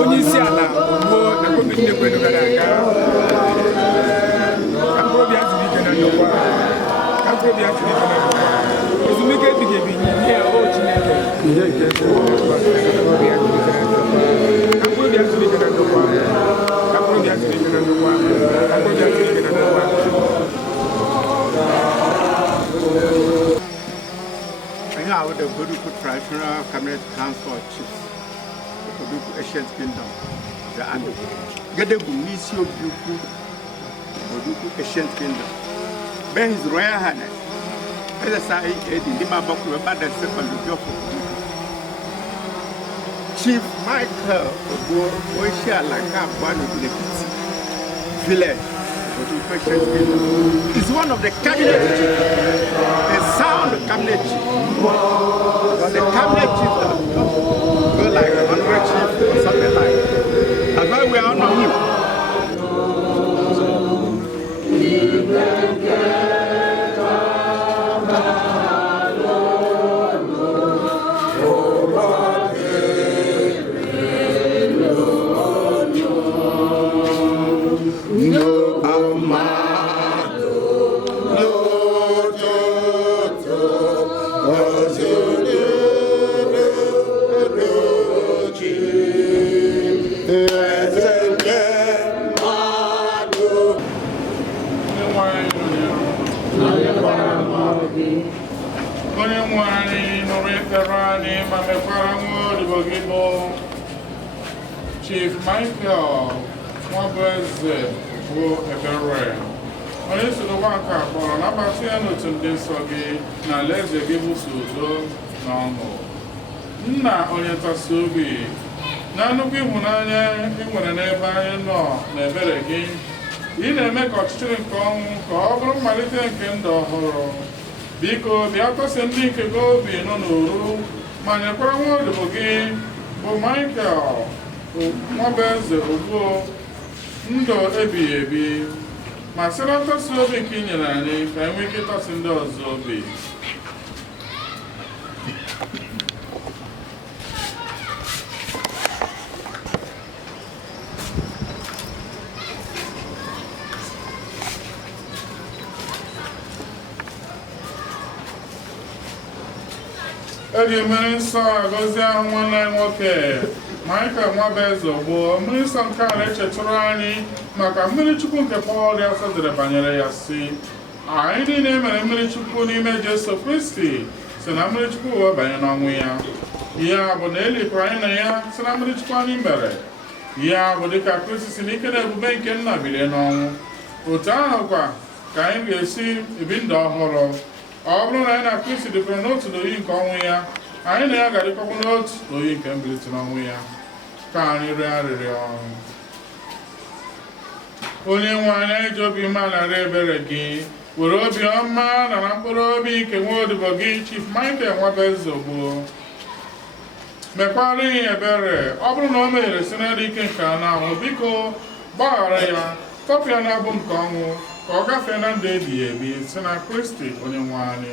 Onyeisiala Ogbuo na komiti na-ekwenu gara aga Abridged na ndokwa Abridged na ndokwa ezumike ebighị ebi nye o Chineke ihe nke Abridged na ndokwa I have the Boduku Traditional Cabinet Council Chiefs, the Boduku Ancient Kingdom, the Ando. Get the Bumisio Buku, Boduku Ancient Kingdom. Ben His Royal Highness, as I say, the Lima Baku, about the second Jofu. Chief Michael Ogbuo, Onyeisiala, one of the village. Is one of the cabinet chiefs, a sound cabinet chief. But the cabinet chief that go like a honorary chief or something like that. That's why we are honoring him. Chief Michael Nwabueze bụ ebere onye soro nwaka kpọrọ nabata ya n'otu ndị nsọ gị na alaeze gị bụ udo na ọṅụ. Nna onye ntasi obi na nnukwu ịhụnanya ị nwere n'ebe anyị nọ na ebere gị, ị na-eme ka ọchịchịrị nke ọnwụ ka ọ bụrụ mmalite nke ndụ ọhụrụ. Biko bịa tọsie ndị nke gị obi nọ n'oru ma nyekwara nwa odibo gị bụ Michael Nwabueze Ogbuo ndụ ebighị ebi ma sị na ntọsi obi nke ị nyere anyị ka anyị nwee ike ịtọsi ndị ọzọ obi. Eji mmiri nsọ agọzie ahụ nwanne anyị nwoke Michael Nwabueze Ogbuo. Mmiri nsọ nke ala echetụrụ anyị maka mmiri chukwu nke Pọl dị asọ dere banyere ya si anyị niile mere mmiri chukwu n'ime Jesu Kristi si na mmiri chukwu wee banye n'ọnwụ ya. Ya bụ na elikwara anyị na ya si na mmiri chukwu anyị mere. Ya bụ dịka Kristi si n'ike na ebube nke nna bilie n'ọnwụ, otu ahụ kwa ka anyị ga-esi ebi ndụ ọhụrụ. Ọ bụrụ na anyị na Kristi dịkwara n'otu n'oyi nke ọnwụ ya, anyị na ya ga-adịkwakwa n'otu n'oyi nke mbilite n'ọnwụ ya. Ka anyị rịọ arịrịọ. Onye nwe anyị, anyị ji obi umeala rịọ ebere gị, were obi ọma na mkpụrụ obi nke nwa odibo gị Chief Michael Nwabueze Ogbuo mekwara ihe ebere ọ bụrụ na o meghere si na ike nke anụ ahụ biko gbaghara ya tọpụ ya na-abụ nke ọnwụ ka ọ gafee na ndụ ebighị ebi si na Kristi onye nwe anyị.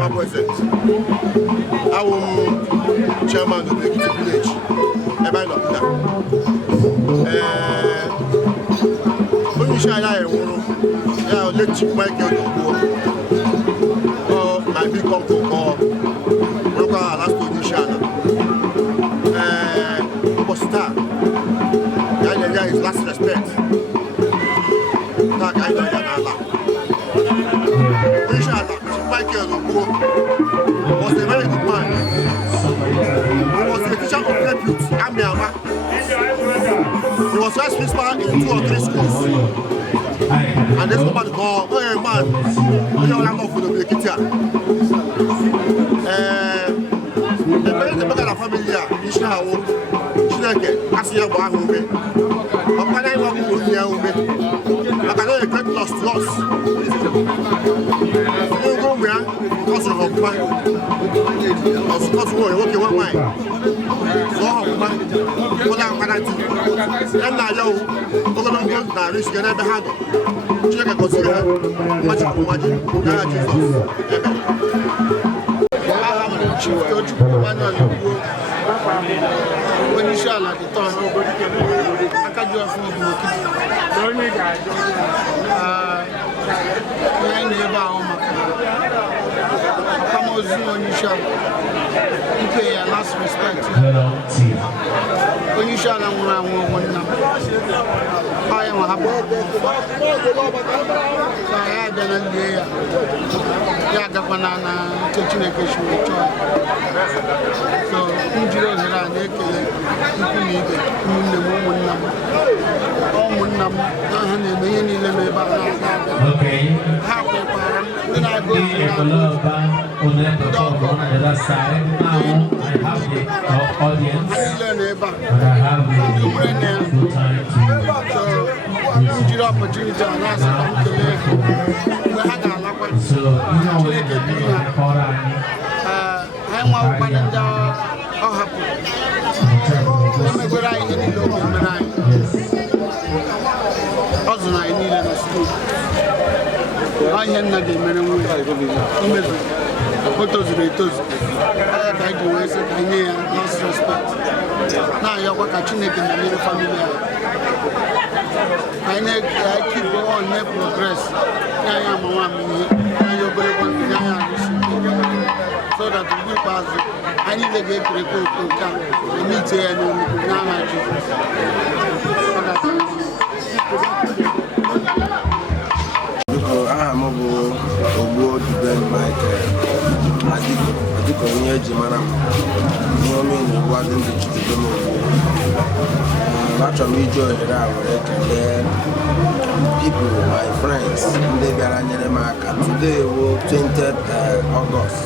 Nwabueze. I am chairman of the village. Onyeisiala let Chief Michael Ogbuo, my big uncle, local last Onyeisiala. Star, that is last respect. That I know Allah. Michael Ogbuo was a very good man. He was a teacher of repute, Amiama. He was first principal in 2 or 3 schools. And there's nobody called, oh man, we don't have for the teacher. The parents of the family, Ishawo, Chineke, Asiya Bahume, Okana Wabuya Ume, Okana a great loss to us. Because of Hokma, because we're working one way. So Hokma, what I'm going to do, and I know, we're risk and never had check a consider much of money. Onyeisiala the turn Akaju of Ogbuo. Onyeisiala pay your last respect. Onyeisiala I am happy. So I had an idea. Yagapanana teaching a question. So injuries around the okay. On the other side. Now I have the audience, but I have the time to opportunity to so you know where the I'm photos of it. I do waste it. I lost respect. Now you're watching it in the family. I keep on my progress. I am one. So that we pass. I need to get report to come. We meet here and Ogbuo defend Michael. I think onye Jimana. You know me, wasn't the chicken. Much of me joy here, people, my friends, they got an today, 20th August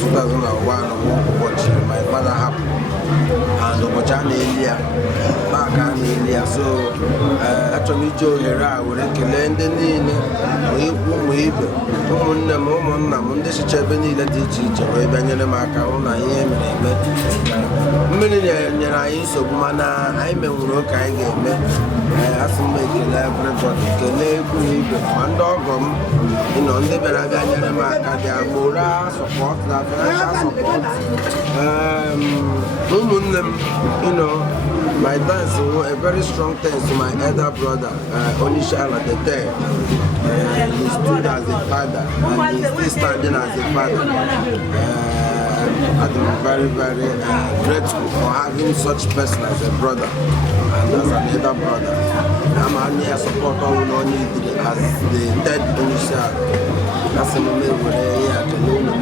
2001, watching my father happen. And Obochane Elia, back and Elia. So, actually, Joe here, I would recommend the name. This is Chabini, let it teach away Benjamin Macaron. I am many so mana. I'm a work I game. As make everybody can and dog you know, the Belagan Maca, support, financial support. You know, my thanks, a very strong thanks to my elder brother, Onyeisiala the third. He stood as a father, and he's still standing as a father. I'm very, very grateful for having such person as a brother and as another brother. I'm only a supporter who only as the third Onyeisiala. That's a moment where I can only